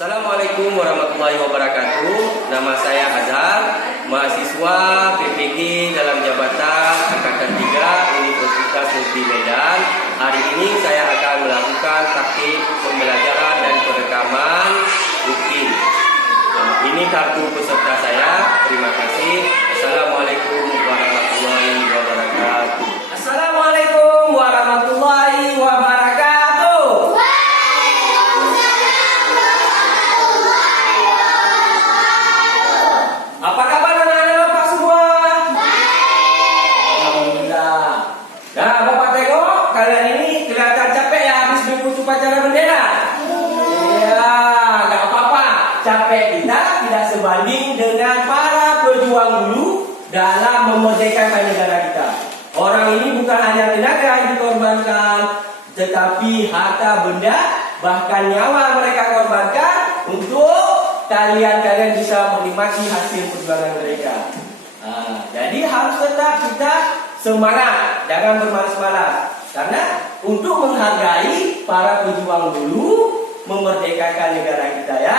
Assalamualaikum warahmatullahi wabarakatuh. Nama saya Azhar, mahasiswa PPG dalam jabatan Angkatan 3 Universitas Negeri Medan. Hari ini saya akan melakukan taktik pembelajaran dan perekaman UKIN. Ini kartu peserta saya. Terima kasih. Assalamualaikum warahmatullahi wabarakatuh. Assalamualaikum warahmatullahi wabarakatuh. Apa kabar anak-anak Bapak semua? Baik. Alhamdulillah. Nah, Bapak tengok kalian ini kelihatan capek ya habis mengikuti upacara bendera. Iya, nggak apa-apa. Capek kita tidak sebanding dengan para pejuang dulu dalam memerdekakan negara kita. Orang ini bukan hanya tenaga yang dikorbankan, tetapi harta benda, bahkan nyawa mereka korbankan untuk kalian bisa menikmati hasil perjuangan mereka. Jadi harus tetap kita semangat, jangan bermalas-malas. Karena untuk menghargai para pejuang dulu memerdekakan negara kita ya.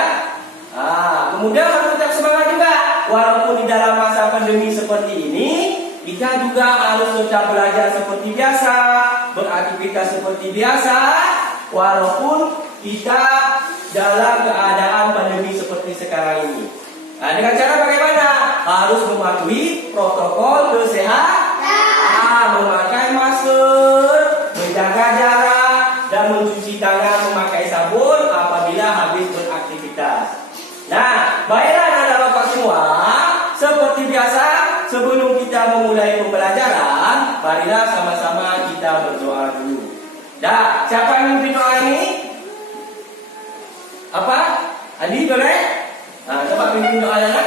Kemudian harus tetap semangat juga, walaupun di dalam masa pandemi seperti ini, kita juga harus tetap belajar seperti biasa, beraktivitas seperti biasa, walaupun kita dalam keadaan pandemi seperti sekarang ini. Dengan cara bagaimana? Harus mematuhi protokol kesehatan, memakai masker, menjaga jarak, dan mencuci tangan memakai sabun apabila habis beraktivitas. Nah, baiklah anak-anak Bapak semua, seperti biasa, sebelum kita memulai pembelajaran, marilah sama-sama kita berdoa dulu. Dah, siapa yang memimpin doa ini? Apa? Adi boleh? Coba pimpin doa ya.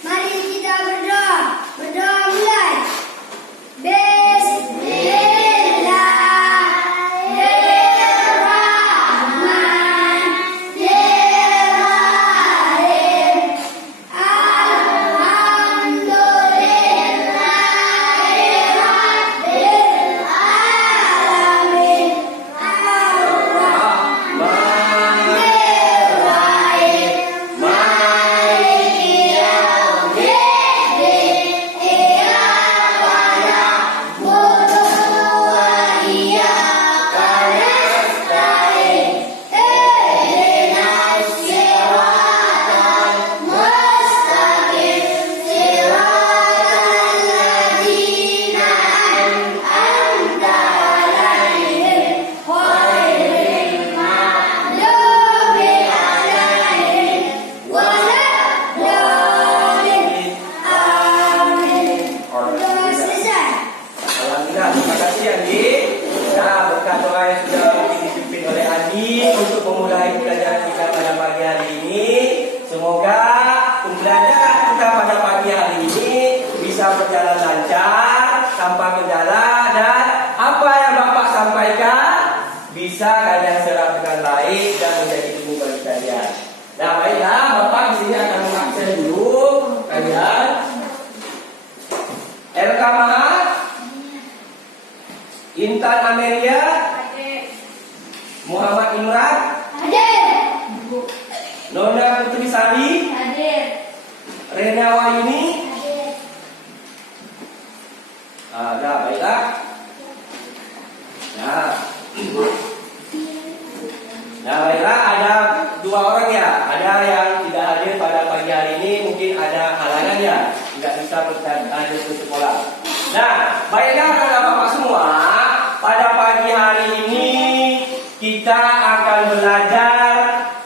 Mari kita berdoa. Berdoa mulai. Terima kasih Andi. Nah, berkat doa yang sudah dipimpin oleh Andi untuk memulai pelajaran kita pada pagi hari ini, semoga pembelajaran kita pada pagi hari ini bisa berjalan lancar, tanpa kendala, dan apa yang Bapak sampaikan bisa kalian serap dengan baik dan menjadi ilmu bagi kalian. Nah, baiklah, Bapak di sini akan mengakses dulu kalian. RK Maha, Intan Amelia, Muhammad Imran, Hadir. Nona Putri Sari, Hadir. Rena Wayuni. Hadir. Dah, baiklah. Nah, baiklah, ada dua orang ya. Ada yang tidak hadir pada pagi hari ini, mungkin ada halangan ya, tidak bisa hadir ke sekolah. Nah, baiklah anak-anak Bapak semua, pada pagi hari ini kita akan belajar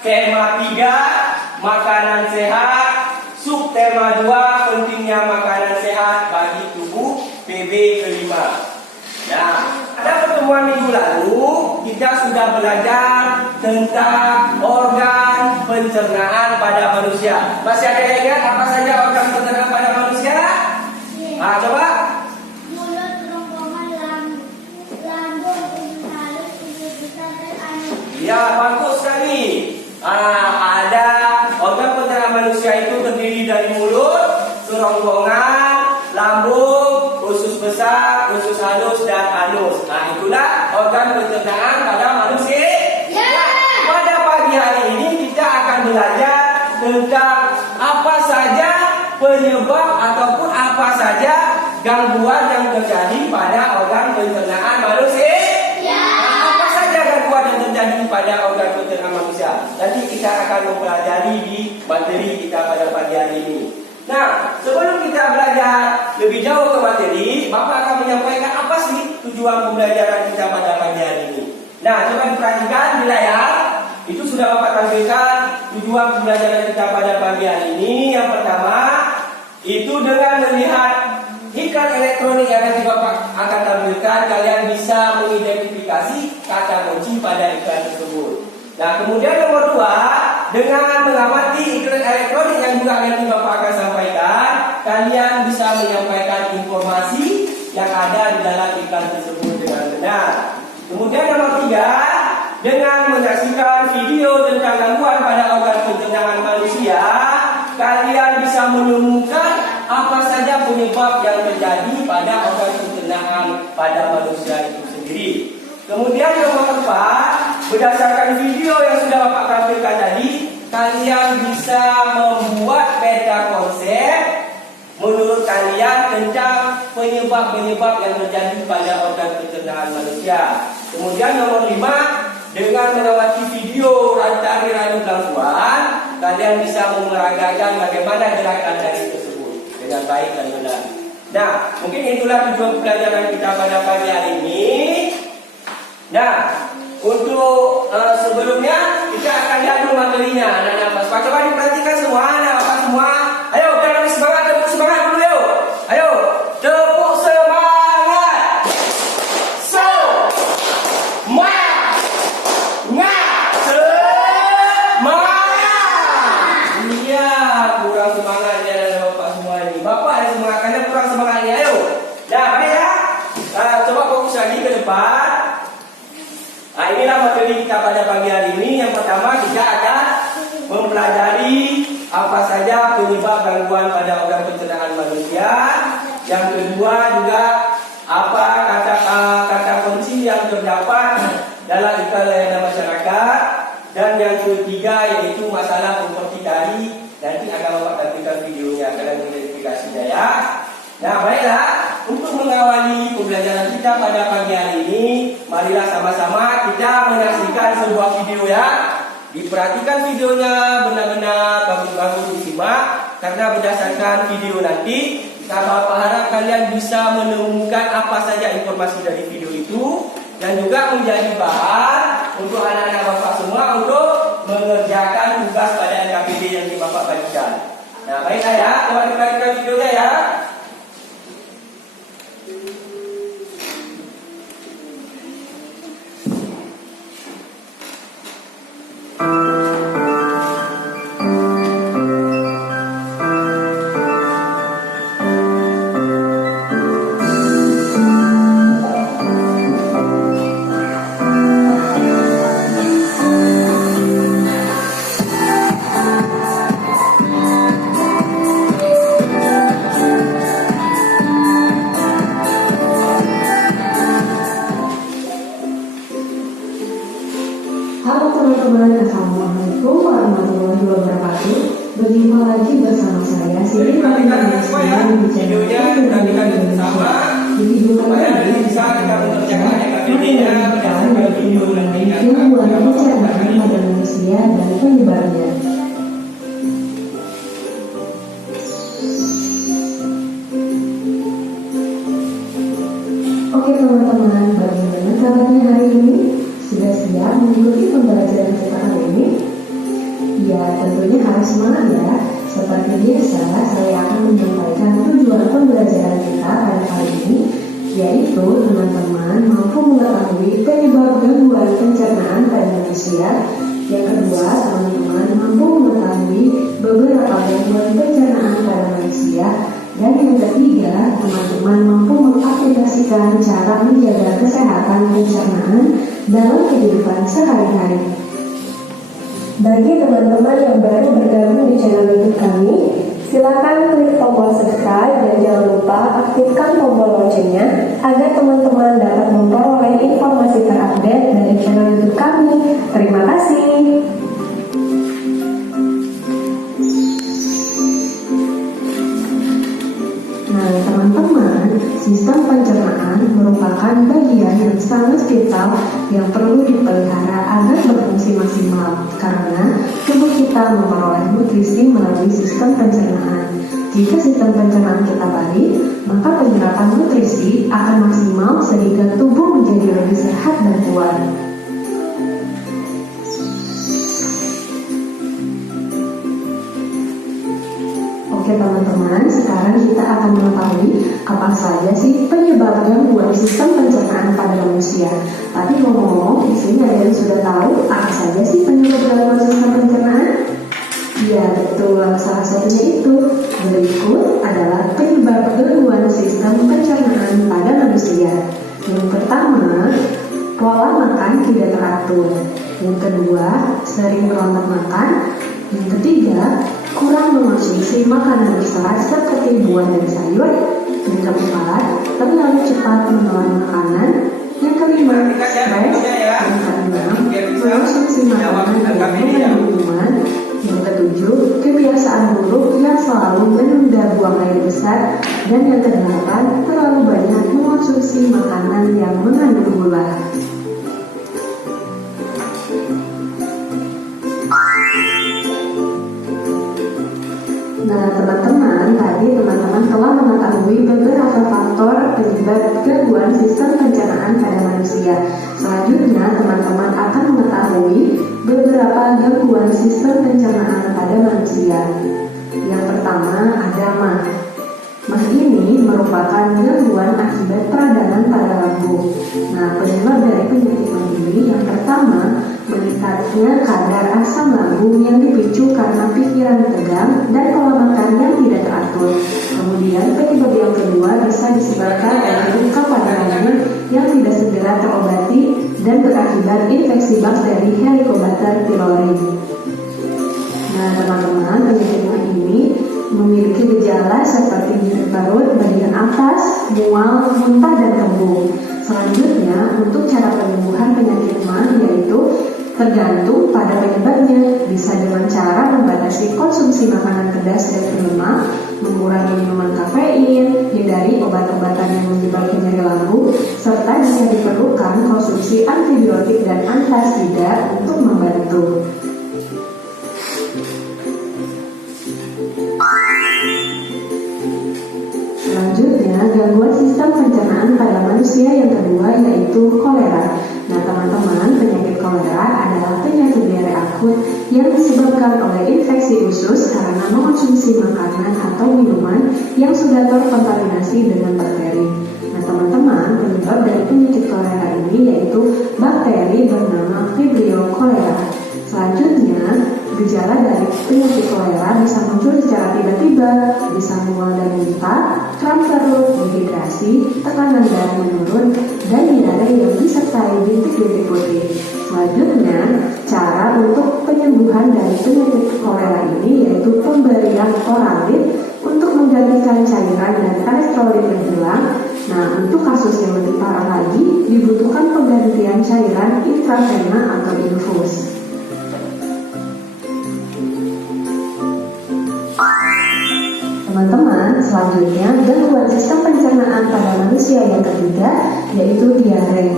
tema 3, makanan sehat, subtema 2, pentingnya makanan sehat bagi tubuh, PB kelima. Nah, pada pertemuan minggu lalu kita sudah belajar tentang organ pencernaan pada manusia. Masih ada yang ingat apa saja organ pencernaan pada manusia? Coba. Mulut, kerongkongan, lambung, usus halus, usus besar, dan anus. Ya, bagus sekali. Ada organ pencernaan manusia itu terdiri dari mulut, kerongkongan, lambung, usus besar, usus halus, dan anus. Nah, itulah organ pencernaan pada manusia. pagi hari ini kita akan belajar tentang apa saja penyebab ataupun apa saja gangguan yang terjadi pada organ pencernaan manusia. Apa saja gangguan yang terjadi pada organ pencernaan manusia? Nanti kita akan mempelajari di materi kita pada pagi hari ini. Nah, sebelum kita belajar lebih jauh ke materi, Bapak akan menyampaikan apa sih tujuan pembelajaran kita pada pagi hari ini. Nah, coba diperhatikan di layar. Itu sudah Bapak tampilkan tujuan pembelajaran kita pada pagi hari ini. Yang pertama, itu dengan melihat iklan elektronik yang nanti Bapak akan tampilkan, kalian bisa mengidentifikasi kata kunci pada iklan tersebut. Nah, kemudian nomor 2, dengan mengamati iklan elektronik yang juga nanti Bapak akan sampaikan, kalian bisa menyampaikan informasi yang ada di dalam iklan tersebut dengan benar. Kemudian nomor 3, dengan menyaksikan video tentang gangguan pada organ pencernaan manusia, kalian bisa menemukan apa saja penyebab yang terjadi pada organ pencernaan pada manusia itu sendiri. Kemudian nomor 4, berdasarkan video yang sudah Bapak tampilkan tadi, kalian bisa membuat peta konsep menurut kalian tentang penyebab-penyebab yang terjadi pada organ pencernaan manusia. Kemudian nomor 5, dengan mengamati video tari rayu belangkuan, kalian bisa memeragakan bagaimana gerakan tari tersebut dengan baik dan benar. Nah, mungkin itulah tujuan pelajaran kita pada pagi hari ini. Nah, untuk sebelumnya kita akan lihat dulu materinya. Anak-anak, coba diperhatikan semua, anak-anak semua. Ayo, biar lebih semangat, tepuk semangat dulu yuk. Ayo, tepuk semangat. Iya, kurang semangatnya Bapak semua ini. Bapak yang semangatnya kurang semangatnya. Ayo. Nah, baik ya. Coba fokus lagi ke depan. Nah, inilah materi kita pada pagi hari ini. Yang pertama, kita akan mempelajari apa saja penyebab gangguan pada organ pencernaan manusia. Yang kedua juga apa kata kunci yang terdapat dalam iklan layanan masyarakat. Dan yang ketiga yaitu masalah seperti tadi. Nanti akan Bapak tampilkan videonya, kalian identifikasinya ya. Nah, baiklah, untuk mengawali pembelajaran kita pada pagi hari ini, marilah sama-sama kita menyaksikan sebuah video ya. Diperhatikan videonya, benar-benar bagus-bagus disimak, karena berdasarkan video nanti, Bapak harap kalian bisa menemukan apa saja informasi dari video itu, dan juga menjadi bahan untuk anak-anak Bapak semua untuk mengerjakan tugas pada LKPD yang di Bapak bagikan. Nah, baiklah ya, coba diperhatikan videonya ya. Halo teman-teman, Assalamualaikum warahmatullahi wabarakatuh. Berjumpa lagi bersama saya Siti Fatimah di channel Indonesia. Di video kali ini kita akan mengerjakan gangguan pencernaan pada manusia dan penyebabnya. Oke teman-teman, bagaimana kabarnya hari ini? Sudah siap mengikuti pembelajaran kita hari ini? Ya, tentunya harus semangat ya. Seperti biasa, saya akan menyampaikan tujuan pembelajaran kita pada kali ini, yaitu teman-teman mampu mengetahui penyebab gangguan pencernaan pada manusia. Yang kedua, teman-teman mampu mengetahui beberapa gangguan pencernaan pada manusia. Dan yang ketiga, teman-teman mampu mengaplikasikan cara menjaga kesehatan pencernaan dalam kehidupan sehari-hari. Bagi teman-teman yang baru bergabung di channel YouTube kami, silakan klik tombol subscribe dan jangan lupa aktifkan tombol loncengnya agar teman-teman dapat memperoleh informasi terupdate dari channel YouTube kami. Terima kasih. sistem pencernaan merupakan bagian yang sangat vital yang perlu dipelihara agar berfungsi maksimal karena tubuh kita memperoleh nutrisi melalui sistem pencernaan. Jika sistem pencernaan kita baik, maka penyerapan nutrisi akan maksimal sehingga tubuh menjadi lebih sehat dan kuat. Oke teman-teman, sekarang kita akan mengetahui apa saja sih penyebab gangguan sistem pencernaan pada manusia. Tapi ngomong-ngomong, di sini ada yang sudah tahu apa saja sih penyebab gangguan sistem pencernaan? Ya betul, salah satunya itu. Berikut adalah penyebab gangguan sistem pencernaan pada manusia. Yang pertama, pola makan tidak teratur. Yang kedua, sering merontak makan. Yang ketiga, kurang mengonsumsi makanan berserat seperti buah dan sayur. Yang keempat, terlalu cepat menelan makanan. Yang kelima, stres. Yang keenam, mengonsumsi makanan yang mengandung minuman. Yang ketujuh, kebiasaan buruk yang selalu menunda buang air besar. Dan yang kedelapan, terlalu banyak mengonsumsi makanan yang mengandung gula. Nah teman-teman, tadi teman-teman telah mengetahui beberapa faktor penyebab gangguan sistem pencernaan pada manusia. Selanjutnya teman-teman akan mengetahui beberapa gangguan sistem pencernaan pada manusia. Yang pertama ada MAH. MAH ini merupakan gangguan akibat peradangan pada lambung. Nah penyebab dari penyakit MAH ini yang pertama, meningkatnya kadar asam lambung yang dipicu karena pikiran tegang dan pola makan yang tidak teratur. Kemudian penyebab yang kedua bisa disebabkan oleh luka pada lambung yang tidak segera terobati dan berakibat infeksi bakteri Helicobacter pylori. Nah teman-teman, penyakit MAH ini memiliki gejala seperti nyeri perut, bagian atas, mual, muntah, dan kembung. Selanjutnya, untuk cara penyembuhan penyakit MAH yaitu tergantung pada penyebabnya, bisa dengan cara membatasi konsumsi makanan pedas dan berlemak, mengurangi minuman kafein, hindari obat-obatan yang menyebabkan nyeri lambung, serta jika diperlukan konsumsi antibiotik dan antasida untuk membantu. Selanjutnya, gangguan sistem pencernaan pada manusia yang kedua yaitu kolera. Nah teman-teman, penyakit kolera adalah penyakit diare akut yang disebabkan oleh infeksi usus karena mengonsumsi makanan atau minuman yang sudah terkontaminasi dengan bakteri. Nah teman-teman, penyebab dari penyakit kolera ini yaitu bakteri bernama Vibrio cholerae. Selanjutnya, gejala dari penyakit kolera bisa muncul secara tiba-tiba, bisa mual dan muntah, kram perut, dehidrasi, tekanan darah menurun, dan diare yang disertai bintik-bintik putih. Selanjutnya, cara untuk penyembuhan dari penyakit kolera ini yaitu pemberian oralit untuk menggantikan cairan dan elektrolit yang hilang. Nah, untuk kasus yang lebih parah lagi, dibutuhkan penggantian cairan intravena atau infus. Teman-teman, selanjutnya gangguan sistem pencernaan pada manusia yang ketiga yaitu diare.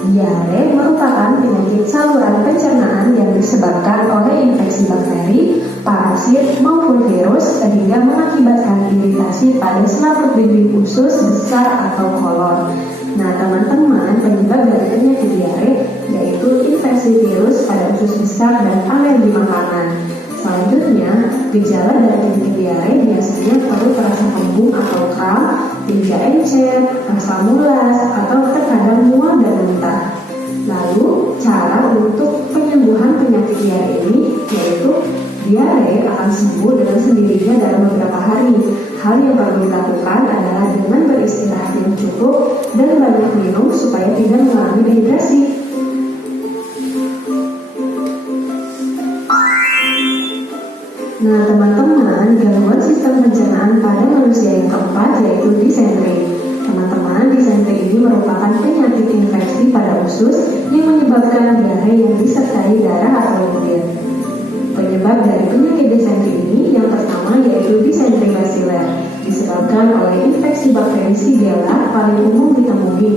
Diare merupakan penyakit saluran pencernaan yang disebabkan oleh infeksi bakteri, parasit, maupun virus sehingga mengakibatkan iritasi pada selaput dinding usus besar atau kolon. Nah teman-teman, penyebab dari penyakit diare yaitu infeksi virus pada usus besar dan alergi makanan. Selanjutnya, gejala dari penyakit diare biasanya perut terasa kembung atau kram, tinja encer, rasa mulas, atau terkadang mual dan muntah. Lalu, cara untuk penyembuhan penyakit diare ini yaitu diare akan sembuh dengan sendirinya dalam beberapa hari. Hal yang perlu dilakukan adalah dengan beristirahat yang cukup dan banyak minum supaya tidak mengalami dehidrasi. Nah teman-teman, gangguan sistem pencernaan pada manusia yang keempat yaitu disentri. Teman-teman, disentri ini merupakan penyakit infeksi pada usus yang menyebabkan diare yang disertai darah atau lendir. Penyebab dari penyakit disentri ini yang pertama yaitu disentri basiler, disebabkan disebabkan oleh infeksi bakteri Shigella paling umum ditemui.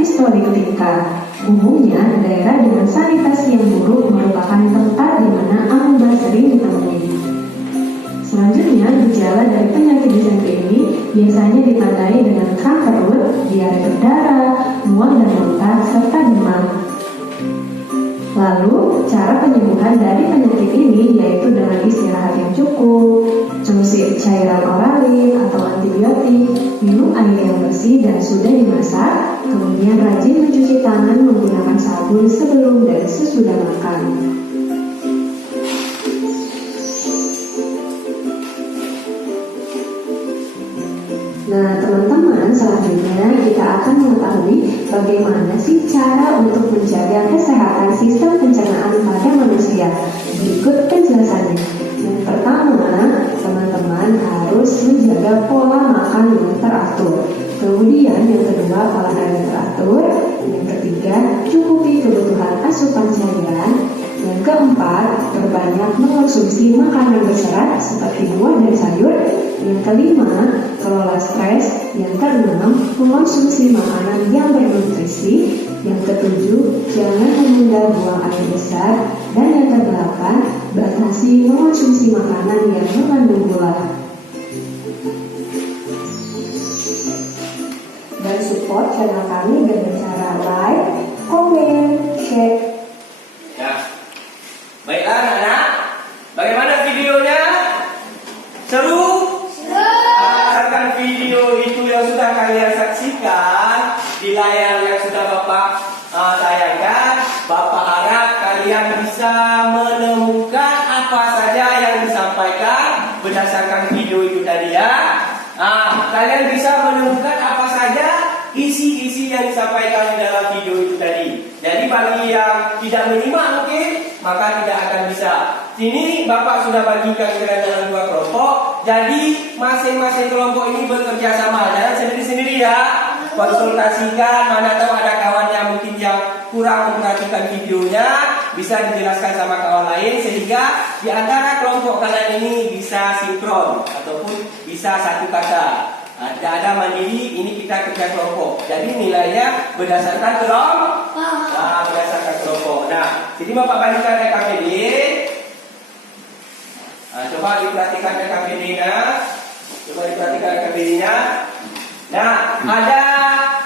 Histolytica. Umumnya, daerah dengan sanitasi yang buruk merupakan tempat di mana amuba sering ditemui. Selanjutnya, gejala dari penyakit disentri ini biasanya ditandai dengan kram perut, diare berdarah, mual dan muntah, serta demam. Lalu, cara penyembuhan dari penyakit ini yaitu dengan istirahat yang cukup, konsumsi cairan oralin atau antibiotik, minum air yang bersih dan sudah dimasak, kemudian rajin mencuci tangan menggunakan sabun sebelum dan sesudah makan. Nah, teman-teman, selanjutnya kita akan mengetahui bagaimana sih cara untuk menjaga kesehatan sistem pencernaan pada manusia. Berikut penjelasannya. Yang pertama, teman-teman harus menjaga pola makan yang teratur. Kemudian yang kedua, olahraga teratur. Yang ketiga, cukupi kebutuhan asupan cairan. Yang keempat, perbanyak mengonsumsi makanan berserat seperti buah dan sayur. Yang kelima, kelola stres. Yang keenam, mengonsumsi makanan yang bernutrisi. Yang ketujuh, jangan menunda buang air besar. Dan yang kedelapan, batasi mengonsumsi makanan yang mengandung gula. Dan support channel kami dengan cara like, comment, share. Ya. Baiklah anak-anak, bagaimana videonya? Seru? Berdasarkan video itu yang sudah kalian saksikan di layar yang sudah Bapak tayangkan, Bapak harap kalian bisa menemukan apa saja yang disampaikan berdasarkan video itu tadi ya. Kalian bisa menemukan apa saja isi-isi yang disampaikan di dalam video itu tadi. Jadi bagi yang tidak menyimak mungkin, maka tidak akan bisa. Sini Bapak sudah bagikan kalian dalam 2 kelompok. Jadi masing-masing kelompok ini bekerja sama, jangan sendiri-sendiri ya. Konsultasikan, mana tahu ada kawan yang mungkin yang kurang memperhatikan videonya, bisa dijelaskan sama kawan lain sehingga di antara kelompok kalian ini bisa sinkron ataupun bisa satu kata. Tidak ada mandiri, ini kita kerja kelompok. Jadi nilainya berdasarkan kelompok. Berdasarkan kelompok. Nah, jadi Bapak bagikan RKPD. Coba diperhatikan RKPD-nya. Nah, ada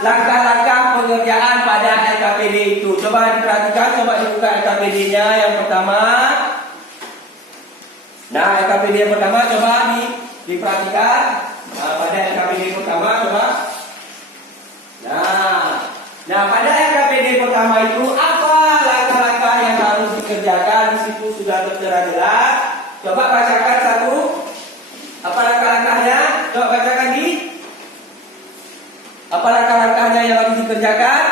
langkah-langkah pengerjaan pada RKPD itu. Coba diperhatikan, coba dibuka RKPD-nya yang pertama. Nah, RKPD yang pertama coba diperhatikan. Pada RKPD pertama coba. Nah, pada RKPD pertama itu apa langkah-langkah yang harus dikerjakan? Di situ sudah tertera jelas. Coba bacakan satu. Apa langkah-langkahnya? Coba bacakan di. Apa langkah-langkahnya yang harus dikerjakan?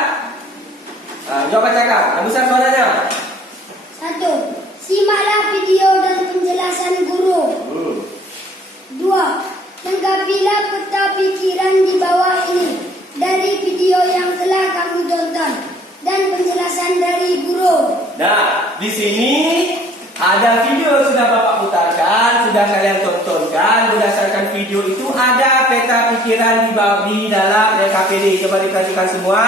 Coba bacakan. Besar suaranya. 1. Simaklah video dan penjelasan guru. 2. Lengkapilah peta pikiran di bawah ini dari video yang telah kamu tonton dan penjelasan dari guru. Nah, di sini ada video yang sudah Bapak putarkan, sudah kalian tontonkan. Berdasarkan video itu ada peta pikiran di dalam RKPD. Coba diperhatikan semua.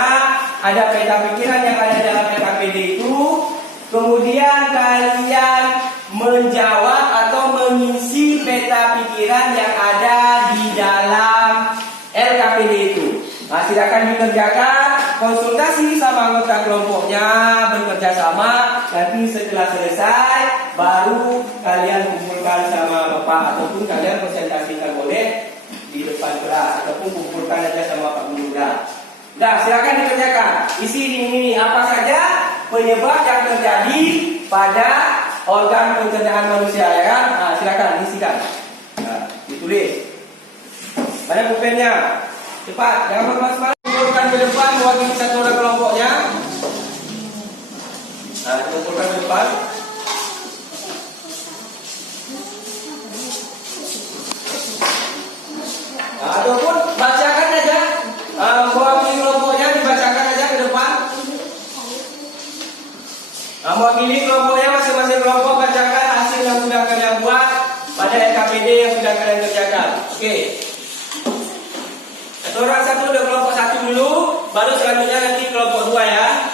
Ada peta pikiran yang ada dalam RKPD itu. Kemudian kalian menjawab atau mengisi peta pikiran yang ada di dalam RKPD itu. Nah, silakan dikerjakan, konsultasi sama anggota kelompoknya, bekerja sama. Nanti setelah selesai, baru kalian kumpulkan sama Bapak ataupun kalian presentasikan boleh di depan kelas ataupun kumpulkan aja sama Pak Guru. Nah, silakan dikerjakan. Isi ini apa saja penyebab yang terjadi pada organ pencernaan manusia, ya kan? Nah, silakan isikan. Nah, ditulis. Mana pulpennya? Cepat, jangan bermalas-malas. Kumpulkan ke depan, mewakili satu orang kelompoknya. Nah, kumpulkan ke depan. Nah, ataupun bacakan aja. Mewakili kelompoknya dibacakan aja ke depan. Mewakili kelompoknya, masing-masing kelompok bacakan hasil yang sudah kalian buat. pada LKPD yang sudah kalian kerjakan. Oke. Orang satu udah kelompok 1 dulu, baru selanjutnya nanti kelompok 2 ya.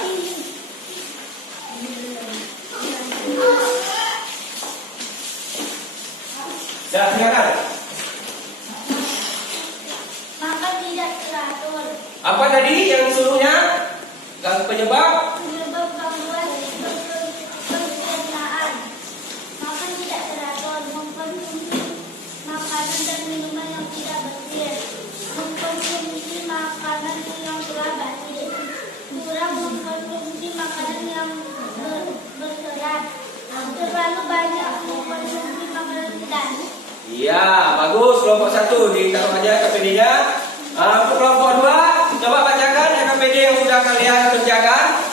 Ya, silakan. Makan tidak teratur. Apa tadi yang suruhnya? Penyebab? Penyebab gangguan pencernaan. Makan tidak teratur, mengkonsumsi makanan dan minuman yang tidak bersih, mengkonsumsi makanan yang telah basi, kurang mengkonsumsi makanan yang berserat, terlalu banyak mengkonsumsi makanan pedas. Iya, bagus. Kelompok 1 ditaruh aja KPD-nya. Untuk kelompok 2, coba bacakan KPD yang sudah kalian kerjakan.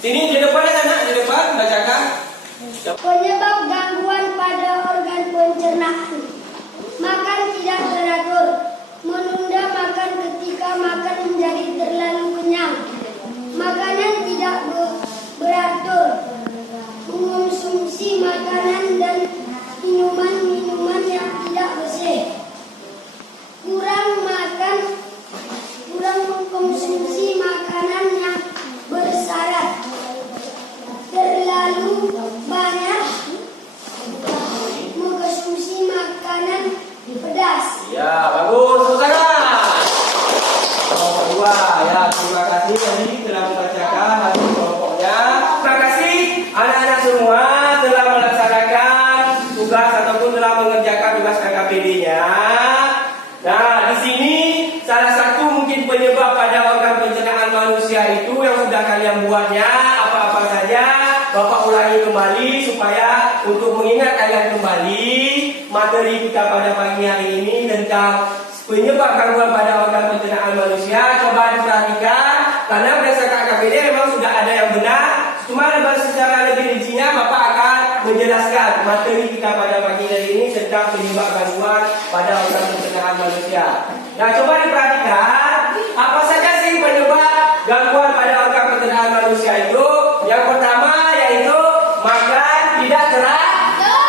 Sini di depan ya anak, di depan bacakan. Penyebab gangguan pada organ pencernaan. Makan tidak teratur, menunda makan ketika makan menjadi terlalu kenyang. Makanan tidak beratur, mengonsumsi makanan dan minuman yang tidak bersih. Kurang mengkonsumsi makanan yang bersarat. Terlalu banyak mengkonsumsi makanan pedas. Ya, bagus. Saudara. Kelompok 2 ya, terima kasih tadi telah membacakan hasil kelompoknya. Terima kasih anak-anak semua telah melaksanakan tugas ataupun telah mengerjakan tugas KKPD-nya. Nah, di sini salah satu mungkin penyebab pada organ pencernaan manusia itu yang sudah kalian buatnya apa-apa saja, Bapak ulangi kembali supaya untuk mengingat kalian kembali materi kita pada pagi hari ini tentang penyebab gangguan pada organ pencernaan manusia. Coba diperhatikan karena berdasarkan KPD memang sudah ada yang benar. Cuma secara lebih rincinya Bapak akan menjelaskan materi kita pada pagi hari ini tentang penyebab gangguan pada organ pencernaan manusia. Nah, coba diperhatikan apa saja sih penyebab gangguan pada organ pencernaan manusia itu. Yang pertama yaitu makan tidak teratur.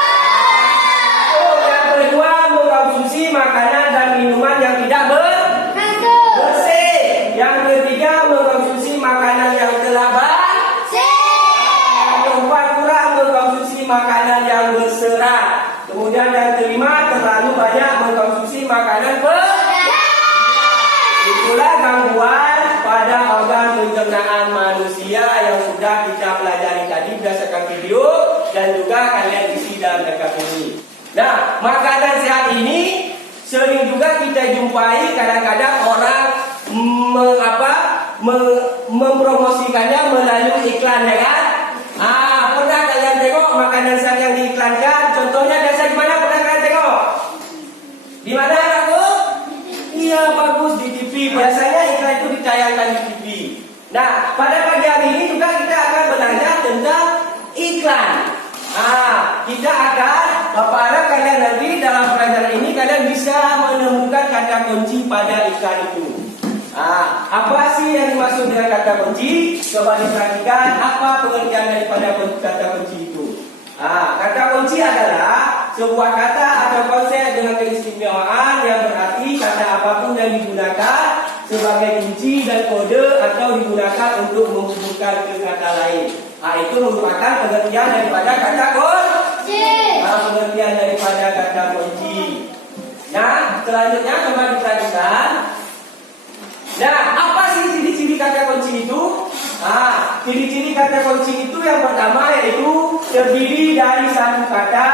Yang kedua mengkonsumsi makanan dan minuman yang tidak bersih. Yang ketiga mengkonsumsi makanan yang telah basi. Yang keempat kurang mengkonsumsi makanan yang berserat. Kemudian yang kelima terlalu banyak mengkonsumsi makanan pedas. Itulah gangguan pada organ pencernaan manusia yang sudah kita pelajari tadi berdasarkan video dan juga kalian isi dalam KKPD. Nah, makanan sehat ini sering juga kita jumpai kadang-kadang orang mempromosikannya melalui iklan, ya kan? Pernah kalian tengok makanan sehat yang diiklankan? Contohnya biasa di mana pernah kalian tengok? Di mana, aku? Iya, bagus di TV. Biasanya iklan itu ditayangkan di TV. Nah, pada pagi hari ini juga kita akan belajar tentang iklan. Kita akan, Bapak harap kalian nanti dalam pelajaran ini kalian bisa menemukan kata kunci pada iklan itu. Apa sih yang dimaksud dengan kata kunci? Coba diperhatikan apa pengertian daripada kata kunci itu. Kata kunci adalah sebuah kata atau konsep dengan keistimewaan yang berarti kata apapun yang digunakan sebagai kunci dan kode atau digunakan untuk menghubungkan ke kata lain. Itu merupakan pengertian daripada kata kunci. Pengertian daripada kata kunci. Nah, selanjutnya coba diperhatikan. Nah, apa sih ciri-ciri kata kunci itu? Ciri-ciri kata kunci itu yang pertama yaitu terdiri dari satu kata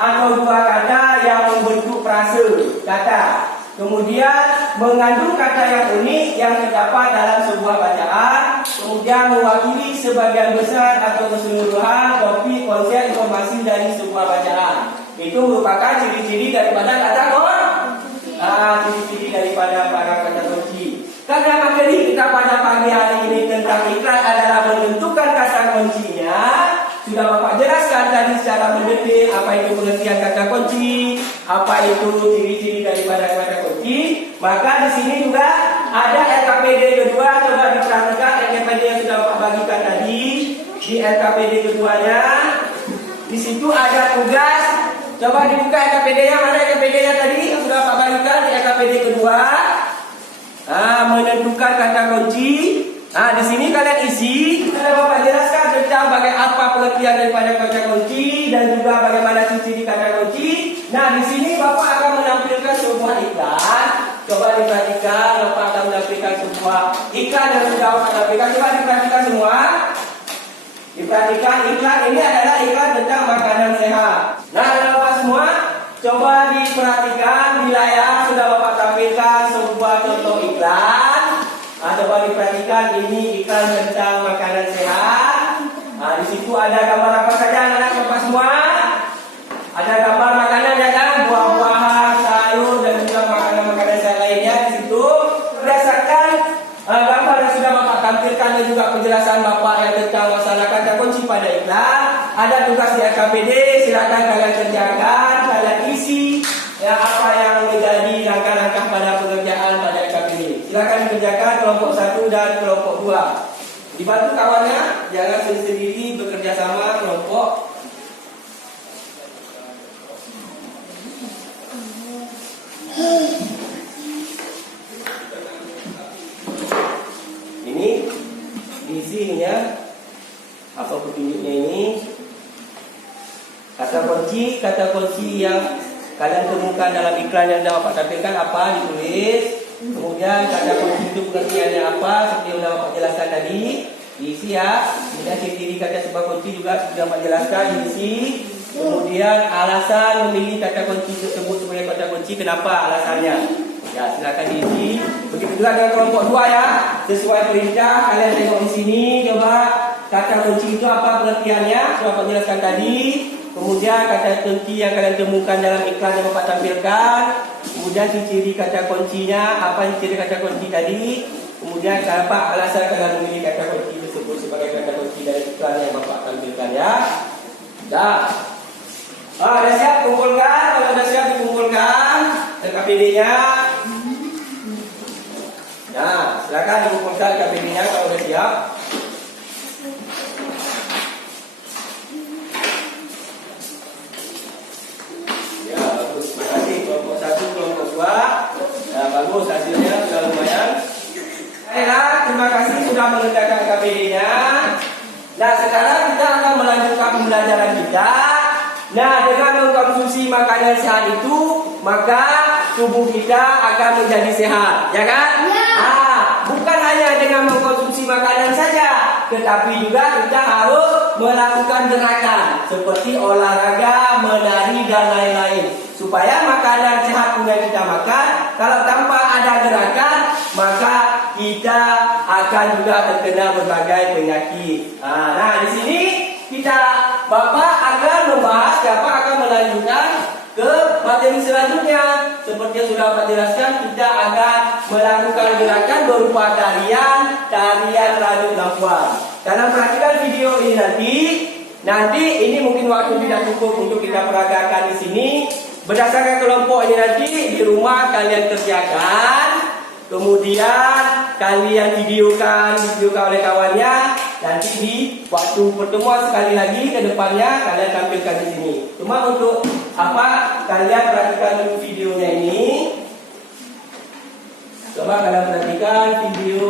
atau dua kata yang membentuk frase kata. Kemudian mengandung kata yang unik yang terdapat dalam sebuah bacaan. Kemudian mewakili sebagian besar atau keseluruhan topik konsep informasi dari sebuah bacaan. Itu merupakan ciri-ciri daripada kata kunci. Ciri-ciri daripada para kata kunci. Karena materi kita pada pagi hari ini tentang iklan adalah menentukan kata kuncinya, sudah Bapak jelaskan tadi secara mendetil apa itu pengertian kata kunci, apa itu ciri-ciri daripada kata kunci. Maka di sini juga ada LKPD kedua, coba diperhatikan LKPD yang sudah Bapak bagi di LKPD keduanya. Di situ ada tugas. Coba dibuka LKPD-nya, mana LKPD-nya tadi yang sudah Pak bagikan di LKPD kedua. Menentukan kata kunci. Di sini kalian isi. Ada Bapak jelaskan tentang bagaimana apa pengertian daripada kata kunci dan juga bagaimana ciri kata kunci. Nah, di sini Bapak akan menampilkan sebuah iklan. Coba diperhatikan, Bapak akan menampilkan sebuah iklan yang sudah Bapak tampilkan. Coba diperhatikan semua. Diperhatikan iklan ini adalah iklan tentang makanan sehat. Nah, Bapak semua, coba diperhatikan di layar sudah Bapak tampilkan sebuah contoh iklan. Coba diperhatikan ini iklan tentang makanan sehat. Di situ ada gambar apa saja anak-anak Bapak semua? Ada gambar makanan ya kan, buah-buahan, sayur dan juga makanan-makanan sehat lainnya di situ. Berdasarkan gambar yang sudah Bapak tampilkan dan juga penjelasan Bapak yang tentang masalah kata kunci pada iklan, ada tugas di LKPD, silakan kalian kerjakan, kalian isi ya apa yang menjadi langkah-langkah pada pengerjaan pada LKPD. Silakan dikerjakan kelompok 1 dan kelompok 2. Dibantu kawannya, jangan sendiri bekerja sama kelompok. Ini isinya apa petunjuknya ini? Kata kunci yang kalian temukan dalam iklan yang dah Bapak tampilkan apa ditulis. Kemudian kata kunci itu pengertiannya apa seperti yang Bapak jelaskan tadi diisi ya. Kemudian ciri kata sebuah kunci juga sudah Bapak jelaskan diisi. Kemudian alasan memilih kata kunci tersebut sebagai kata kunci, kenapa alasannya? Ya, silakan diisi. Begitu juga dengan kelompok 2 ya. Sesuai perintah kalian tengok di sini, coba kata kunci itu apa pengertiannya sudah Bapak jelaskan tadi. Kemudian kata kunci yang kalian temukan dalam iklan yang Bapak tampilkan. Kemudian ciri kata kuncinya, apa ciri kata kunci tadi. Kemudian apa alasan kalian memilih kata kunci tersebut sebagai kata kunci dari iklan yang Bapak tampilkan ya. Dah. Dah siap kumpulkan, kalau sudah siap dikumpulkan KPD-nya. Nah, silakan dikumpulkan KPD-nya kalau sudah siap. Ya, bagus. Terima kasih kelompok 1, kelompok 2. Nah, bagus hasilnya sudah lumayan. Baiklah, terima kasih sudah mengerjakan KPD-nya. Nah, sekarang kita akan melanjutkan pembelajaran kita. Nah, dengan mengkonsumsi makanan sehat itu, maka tubuh kita akan menjadi sehat, ya kan? Ya. Bukan hanya dengan mengkonsumsi makanan saja, tetapi juga kita harus melakukan gerakan seperti olahraga, menari dan lain-lain. Supaya makanan sehat yang kita makan, kalau tanpa ada gerakan, maka kita akan juga terkena berbagai penyakit. Nah, di sini Bapak akan membahas, Bapak akan melanjutkan ke materi selanjutnya. Seperti yang sudah Bapak jelaskan, kita akan melakukan gerakan berupa tarian radu lampuan. Dalam perhatikan video ini nanti ini mungkin waktu tidak cukup untuk kita peragakan di sini. Berdasarkan kelompok ini nanti di rumah kalian kerjakan. Kemudian kalian videokan oleh kawannya. Nanti di waktu pertemuan sekali lagi ke depannya kalian tampilkan di sini. Cuma untuk apa? Kalian perhatikan dulu videonya ini. Coba kalian perhatikan video.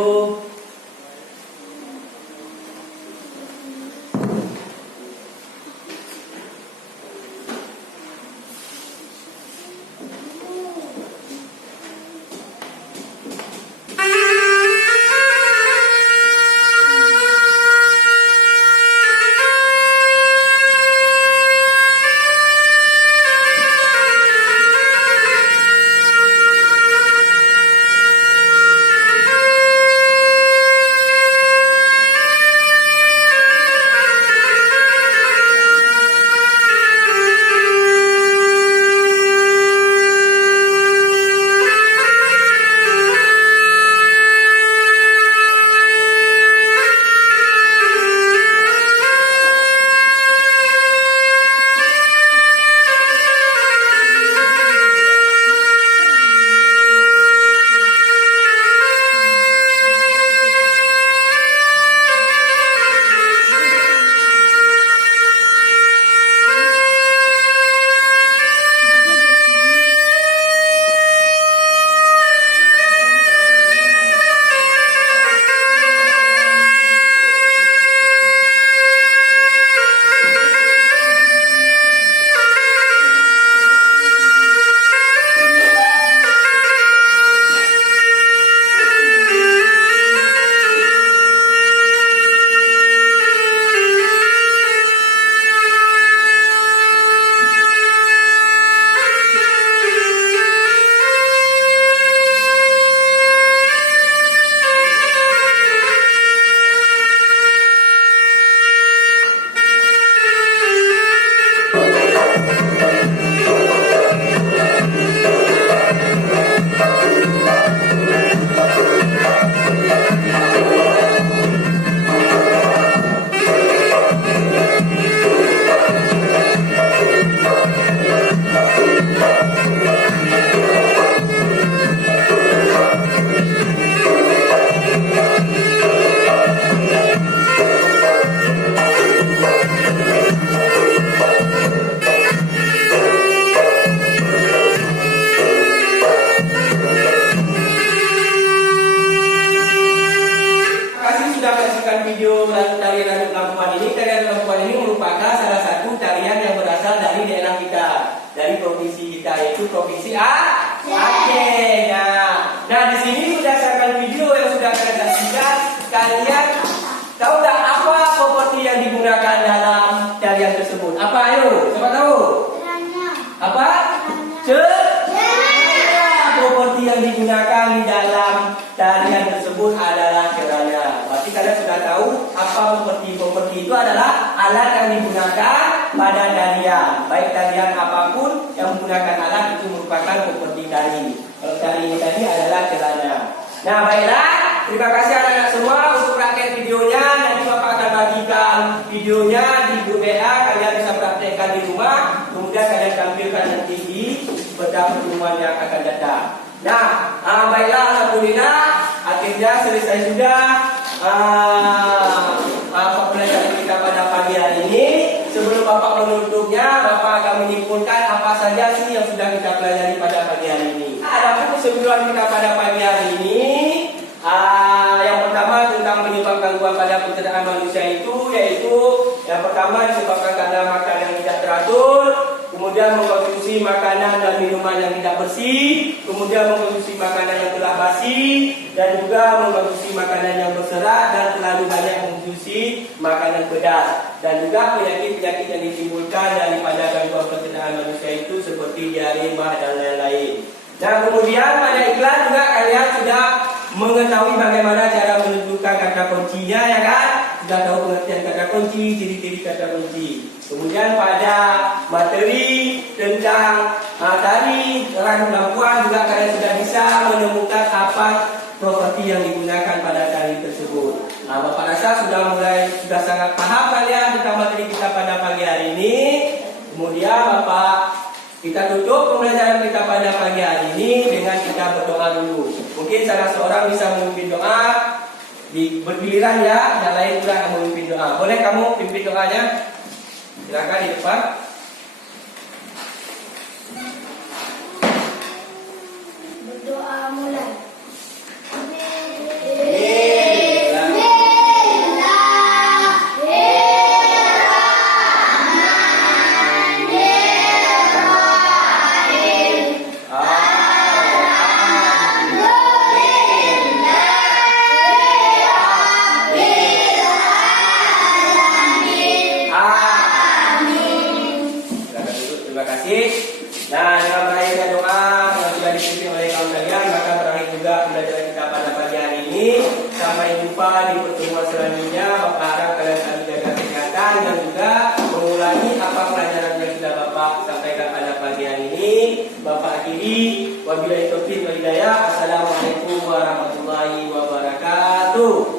video tarian Aduk Lampuan ini. Tarian Aduk Lampuan ini merupakan salah satu tarian yang berasal dari daerah kita, dari provinsi kita, yaitu provinsi Aceh. Nah, di sini berdasarkan video yang sudah kalian saksikan, kalian tahu tak apa properti yang digunakan dalam tarian tersebut? Apa ayo? Siapa tahu? Apa? Properti yang digunakan di dalam tarian tersebut adalah kerana. Berarti kalian sudah tahu apa properti. Properti itu adalah alat yang digunakan pada tarian. Baik tarian apapun yang menggunakan alat itu merupakan properti tari. Kalau tari ini tadi adalah kerana. Nah, baiklah. Terima kasih anak-anak semua untuk praktek videonya. Nanti Bapak akan bagikan videonya di grup WA. Kalian bisa praktekkan di rumah. Kemudian kalian tampilkan nanti di pertemuan yang akan datang. Nah, baiklah, alhamdulillah, akhirnya selesai sudah pembelajaran kita pada pagi hari ini. Sebelum Bapak menutupnya, Bapak akan menyimpulkan apa saja sih yang sudah kita pelajari pada pagi hari ini. Ada kesimpulan kita pada pagi hari ini. Yang pertama tentang penyebab gangguan pada pencernaan manusia itu, yaitu yang pertama disebabkan karena makan yang tidak teratur, kemudian mengkonsumsi makanan dan minuman yang tidak bersih, kemudian mengkonsumsi makanan yang telah basi, dan juga mengkonsumsi makanan yang berserat dan terlalu banyak mengkonsumsi makanan pedas, dan juga penyakit-penyakit yang ditimbulkan daripada gangguan pencernaan manusia itu seperti diare, mah dan lain-lain. Dan kemudian pada iklan juga kalian sudah mengetahui bagaimana cara menentukan kata kuncinya, ya kan? Sudah tahu pengertian kata kunci, ciri-ciri kata kunci. Kemudian pada materi tentang tari Aduk Lampuan juga kalian sudah bisa menemukan apa properti yang digunakan pada tari tersebut. Bapak rasa sudah sangat paham kalian tentang materi kita pada pagi hari ini. Kemudian kita tutup pembelajaran kita pada pagi hari ini dengan kita berdoa dulu. Mungkin salah seorang bisa memimpin doa bergiliran ya, yang lain juga yang memimpin doa. Boleh kamu pimpin doanya? Silakan di depan. Berdoa mulai. Nah, dengan berakhirnya doa yang sudah dipimpin oleh kaum kalian, maka berakhir juga pembelajaran kita pada pagi hari ini. Sampai jumpa di pertemuan selanjutnya. Bapak harap kalian selalu jaga kesehatan dan juga mengulangi apa pelajaran yang sudah Bapak sampaikan pada pagi hari ini. Bapak akhiri, wabillahi taufiq wal hidayah. Assalamualaikum warahmatullahi wabarakatuh.